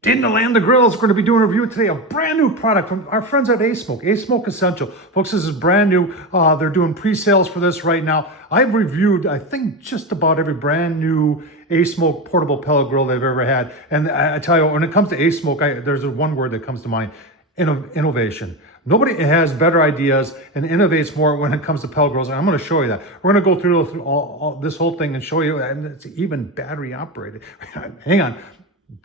Didn't land the grills. We're going to be doing a review today. A brand new product from our friends at Asmoke. Asmoke Essential. Folks, this is brand new. They're doing pre-sales for this right now. I've reviewed, I think, just about every brand new Asmoke portable pellet grill they've ever had. And I tell you, when it comes to Asmoke, there's one word that comes to mind: innovation. Nobody has better ideas and innovates more when it comes to pellet grills. And I'm going to show you that. We're going to go through all this whole thing and show you, and it's even battery operated. Hang on.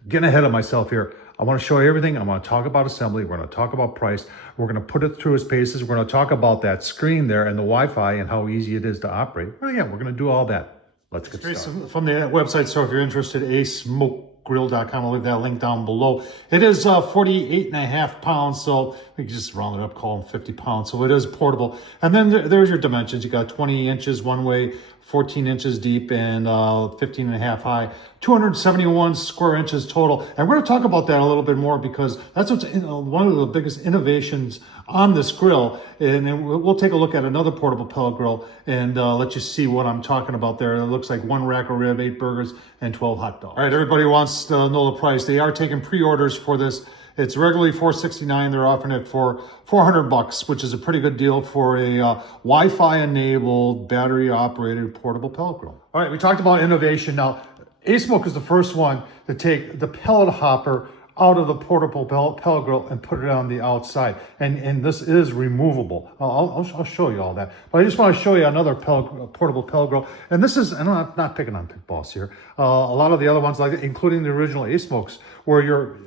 Getting ahead of myself here. I want to show you everything. I want to talk about assembly. We're going to talk about price. We're going to put it through its paces. We're going to talk about that screen there and the Wi-Fi and how easy it is to operate. Well, yeah, we're going to do all that. Let's get started. From the website, so if you're interested, asmokegrill.com. I'll leave that link down below. It is 48.5 pounds, so we can just round it up, call them 50 pounds. So it is portable. And then there's your dimensions. You got 20 inches one way, 14 inches deep, and 15.5 high, 271 square inches total. And we're going to talk about that a little bit more because that's what's one of the biggest innovations on this grill. And then we'll take a look at another portable pellet grill and let you see what I'm talking about there. It looks like 1 rack of rib, 8 burgers, and 12 hot dogs. All right, everybody wants to know the price. They are taking pre-orders for this. It's regularly $469. They're offering it for $400, which is a pretty good deal for a Wi-Fi enabled, battery operated portable pellet grill. All right, we talked about innovation. Now, Asmoke is the first one to take the pellet hopper out of the portable pellet grill and put it on the outside. And this is removable. I'll show you all that. But I just want to show you another portable pellet grill. And this is, and I'm not picking on Pit Boss here. A lot of the other ones, like including the original Asmokes, where your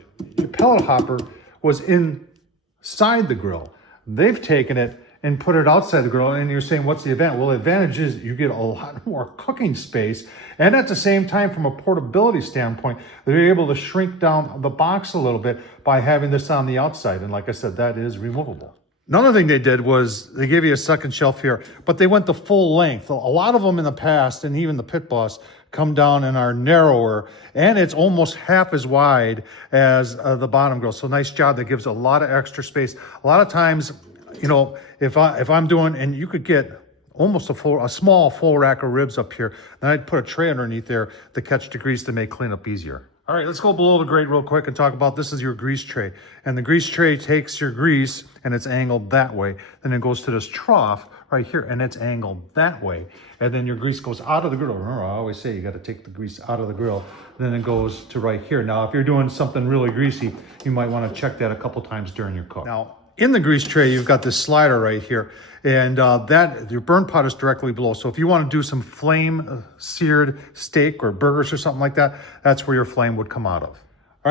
pellet hopper was inside the grill. They've taken it and put it outside the grill, and you're saying, what's the advantage? Well, the advantage is you get a lot more cooking space, and at the same time, from a portability standpoint, they're able to shrink down the box a little bit by having this on the outside, and like I said, that is removable. Another thing they did was they gave you a second shelf here, but they went the full length. A lot of them in the past, and even the Pit Boss, come down and are narrower, and it's almost half as wide as the bottom grill. So nice job. That gives a lot of extra space. A lot of times, you know, if I'm doing, and you could get almost a small full rack of ribs up here, then I'd put a tray underneath there to catch the grease to make cleanup easier. All right, let's go below the grate real quick and talk about, this is your grease tray. And the grease tray takes your grease and it's angled that way. Then it goes to this trough right here and it's angled that way. And then your grease goes out of the grill. Remember, I always say you got to take the grease out of the grill. Then it goes to right here. Now, if you're doing something really greasy, you might want to check that a couple times during your cook. Now, in the grease tray, you've got this slider right here, and that your burn pot is directly below. So if you want to do some flame seared steak or burgers or something like that, that's where your flame would come out of. All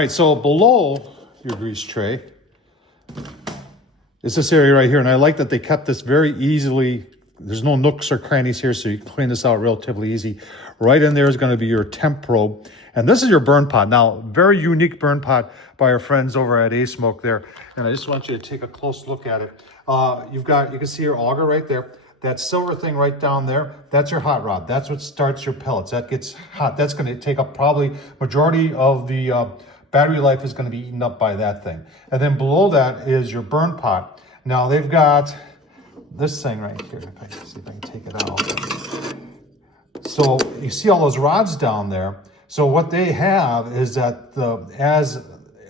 right, so below your grease tray is this area right here, and I like that they kept this very easily. There's no nooks or crannies here, so you can clean this out relatively easy. Right in there is going to be your temp probe. And this is your burn pot. Now, very unique burn pot by our friends over at Asmoke there. And I just want you to take a close look at it. You can see your auger right there. That silver thing right down there, that's your hot rod. That's what starts your pellets. That gets hot. That's going to take up probably majority of the battery life is going to be eaten up by that thing. And then below that is your burn pot. Now, they've got this thing right here. If I can see if I can take it out. So you see all those rods down there. So what they have is that as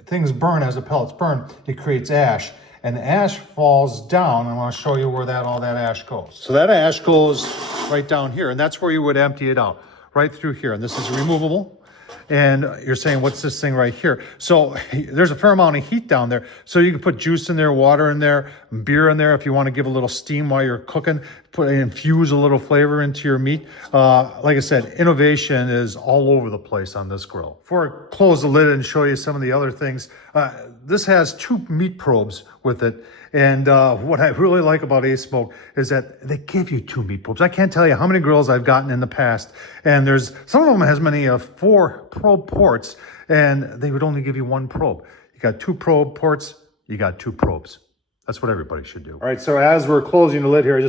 things burn, as the pellets burn, it creates ash. And the ash falls down. I want to show you where all that ash goes. So that ash goes right down here, and that's where you would empty it out, right through here. And this is removable. And you're saying, what's this thing right here? So there's a fair amount of heat down there. So you can put juice in there, water in there, beer in there if you want to give a little steam while you're cooking, infuse a little flavor into your meat. Like I said, innovation is all over the place on this grill. Before I close the lid and show you some of the other things, this has 2 meat probes with it. And what I really like about Asmoke is that they give you 2 meat probes. I can't tell you how many grills I've gotten in the past. And some of them has many 4 probe ports, and they would only give you 1 probe. You got 2 probe ports, you got 2 probes. That's what everybody should do. All right, so as we're closing the lid here,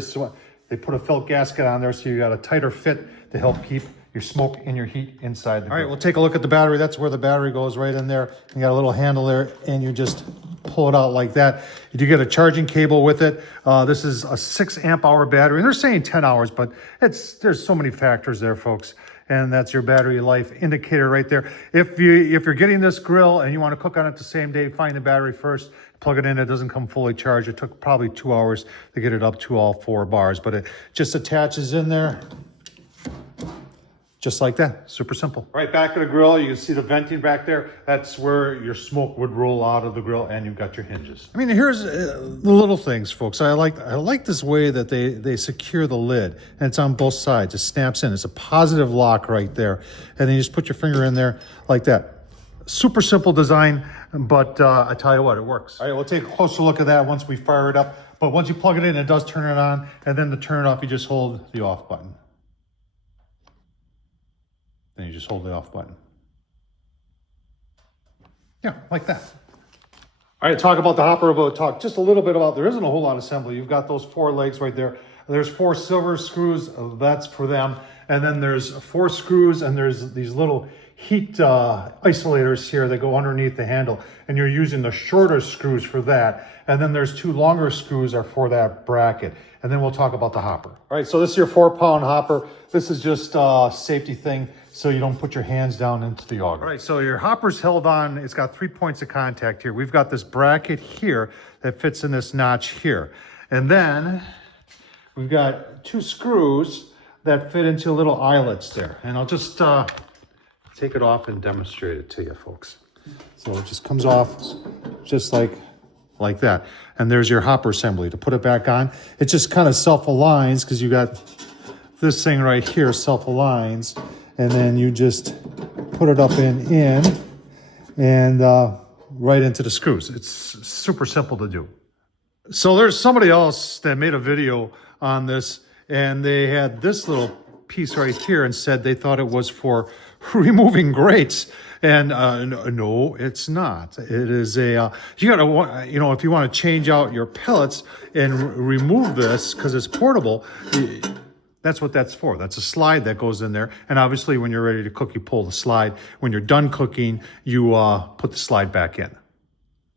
they put a felt gasket on there so you got a tighter fit to help keep your smoke and your heat inside the grill. All right, we'll take a look at the battery. That's where the battery goes, right in there. You got a little handle there, and you just pull it out like that. You do get a charging cable with it. This is a 6 amp hour battery, and they're saying 10 hours, but there's so many factors there, folks. And that's your battery life indicator right there. If you're getting this grill and you want to cook on it the same day, find the battery first, plug it in. It doesn't come fully charged. It took probably 2 hours to get it up to all 4 bars, but it just attaches in there. Just like that, super simple. Right back of the grill, you can see the venting back there. That's where your smoke would roll out of the grill, and you've got your hinges. I mean, here's the little things, folks. I like this way that they secure the lid, and it's on both sides. It snaps in. It's a positive lock right there, and then you just put your finger in there like that. Super simple design, but I tell you what, it works. All right, we'll take a closer look at that once we fire it up. But once you plug it in, it does turn it on, and then to turn it off, you just hold the off button. Then you just hold the off button. Yeah, like that. All right, talk about the hopper. We'll talk just a little bit about, there isn't a whole lot of assembly. You've got those 4 legs right there. There's 4 silver screws, that's for them. And then there's 4 screws, and there's these little heat isolators here that go underneath the handle. And you're using the shorter screws for that. And then there's 2 longer screws are for that bracket. And then we'll talk about the hopper. All right, so this is your 4-pound hopper. This is just a safety thing so you don't put your hands down into the auger. All right, so your hopper's held on. It's got 3 points of contact here. We've got this bracket here that fits in this notch here. And then we've got 2 screws that fit into little eyelets there. And I'll just take it off and demonstrate it to you, folks. So it just comes off just like that. And there's your hopper assembly. To put it back on, it just kind of self-aligns because you got this thing right here self-aligns, and then you just put it up and right into the screws. It's super simple to do. So there's somebody else that made a video on this, and they had this little piece right here and said they thought it was for removing grates. And no, it's not. It is a, you gotta, you know, if you want to change out your pellets and remove this because it's portable, that's what that's for. That's a slide that goes in there. And obviously when you're ready to cook, you pull the slide. When you're done cooking, you put the slide back in. A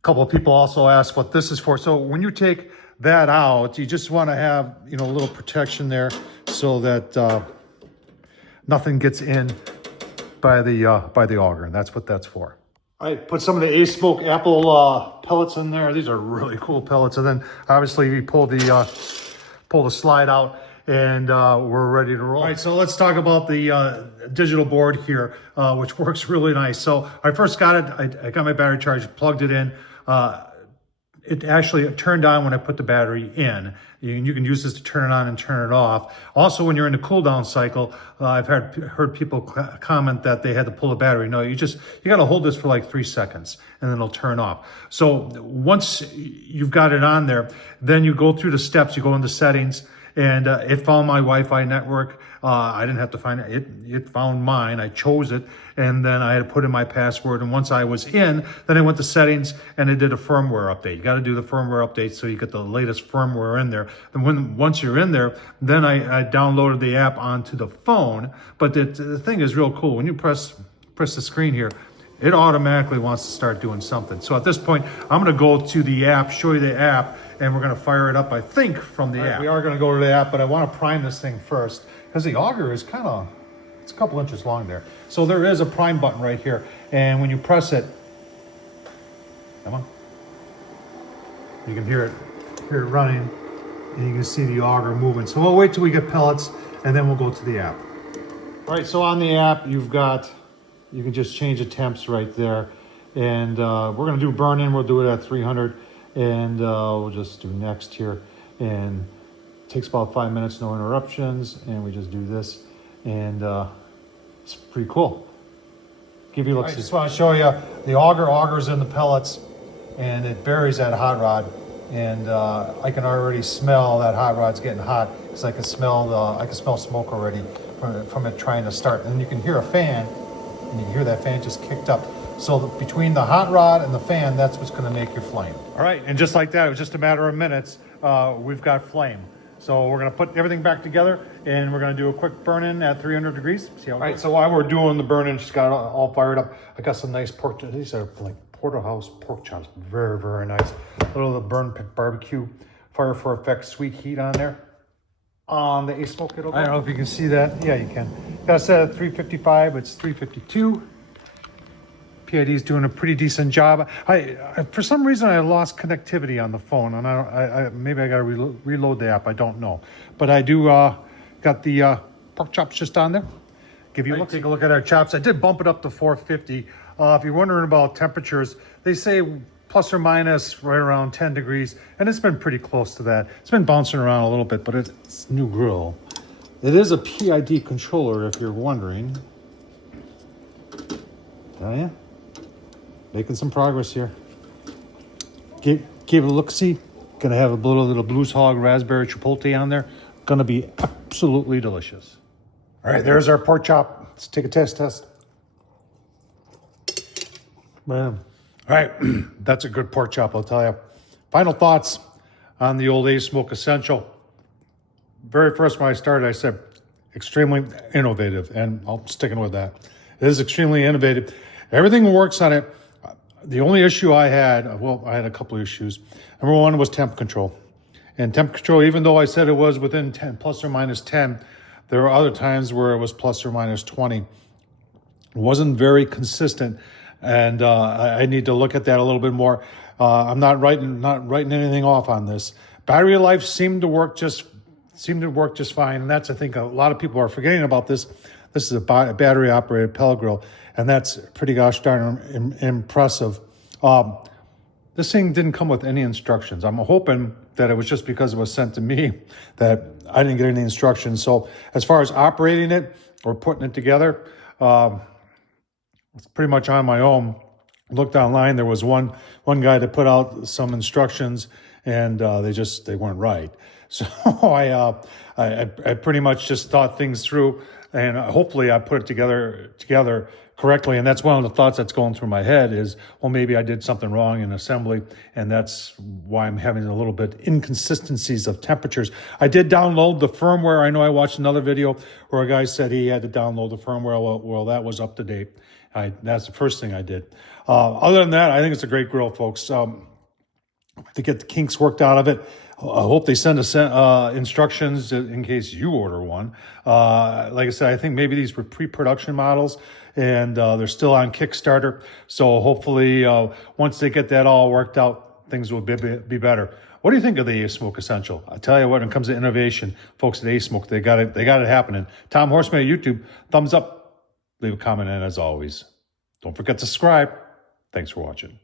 couple of people also asked what this is for. So when you take that out, you just want to have, you know, a little protection there so that nothing gets in by the auger, and that's what that's for. All right, put some of the Asmoke apple pellets in there. These are really cool pellets. And then obviously we pull the slide out, and we're ready to roll. All right, so let's talk about the digital board here, which works really nice. So I first got it, I got my battery charged, plugged it in. It actually turned on when I put the battery in. You can use this to turn it on and turn it off. Also, when you're in the cool down cycle, I've heard people comment that they had to pull the battery. No, you got to hold this for like 3 seconds and then it'll turn off. So once you've got it on there, then you go through the steps, you go into settings, and it found my Wi-Fi network. I didn't have to find it. It found mine. I chose it, and then I had to put in my password. And once I was in, then I went to settings, and it did a firmware update. You got to do the firmware update so you get the latest firmware in there. And once you're in there, then I downloaded the app onto the phone. But the thing is real cool. When you press the screen here, it automatically wants to start doing something. So at this point, I'm going to go to the app, show you the app, and we're going to fire it up, I think, from the app. We are going to go to the app, but I want to prime this thing first because the auger is it's a couple inches long there. So there is a prime button right here. And when you press it, come on, you can hear it running, and you can see the auger moving. So we'll wait till we get pellets, and then we'll go to the app. All right, so on the app, you can just change the temps right there. And we're going to do burn in. We'll do it at 300. And we'll just do next here, and it takes about 5 minutes, no interruptions, and we just do this, and it's pretty cool. Give you a look. I just want to show you the augers in the pellets, and it buries that hot rod, and I can already smell that hot rod's getting hot because I can smell smoke already from it trying to start. And you can hear a fan, and you can hear that fan just kicked up. So between the hot rod and the fan, that's what's going to make your flame. All right, and just like that, it was just a matter of minutes. We've got flame. So we're gonna put everything back together and we're gonna do a quick burn-in at 300 degrees. See how it goes. So while we're doing the burn-in, just got all fired up. I got some nice pork, these are like porterhouse pork chops. Very, very nice. A little of the burn pit barbecue, fire for effect, sweet heat on there. On the Asmoke, I don't know if you can see that. Yeah, you can. Got it set at 355, it's 352. PID's doing a pretty decent job. I for some reason I lost connectivity on the phone, and I maybe I got to reload the app. I don't know, but I do got the pork chops just on there. Give you a look. Take a look at our chops. I did bump it up to 450. If you're wondering about temperatures, they say plus or minus right around 10 degrees, and it's been pretty close to that. It's been bouncing around a little bit, but it's new grill. It is a PID controller, if you're wondering. Oh yeah. Making some progress here. Give it a look-see. Gonna have a little Blues Hog raspberry chipotle on there. Gonna be absolutely delicious. All right, there's our pork chop. Let's take a test. Man. All right, that's a good pork chop, I'll tell you. Final thoughts on the old Asmoke Essential. Very first when I started, I said extremely innovative, and I'm sticking with that. It is extremely innovative. Everything works on it. The only issue I had, well, I had a couple of issues. Number one was temp control. And temp control, even though I said it was within 10, plus or minus 10, there were other times where it was plus or minus 20. It wasn't very consistent. And I need to look at that a little bit more. I'm not writing anything off on this. Battery life seemed to work just fine. And that's, I think, a lot of people are forgetting about this. This is a battery operated pellet grill, and that's pretty gosh darn impressive. This thing didn't come with any instructions. I'm hoping that it was just because it was sent to me that I didn't get any instructions. So as far as operating it or putting it together, it's pretty much on my own. Looked online, there was one guy that put out some instructions, and they weren't right. So I pretty much just thought things through, and hopefully I put it together correctly. And that's one of the thoughts that's going through my head is, well, maybe I did something wrong in assembly, and that's why I'm having a little bit inconsistencies of temperatures. I did download the firmware. I know I watched another video where a guy said he had to download the firmware. Well, that was up to date. That's the first thing I did. Other than that, I think it's a great grill, folks. To get the kinks worked out of it. I hope they send us instructions in case you order one. Like I said, I think maybe these were pre-production models, and they're still on Kickstarter. So hopefully, once they get that all worked out, things will be better. What do you think of the Asmoke Essential? I tell you what, when it comes to innovation, folks at Asmoke, they got it happening. Tom Horsman at YouTube, thumbs up, leave a comment, and as always, don't forget to subscribe. Thanks for watching.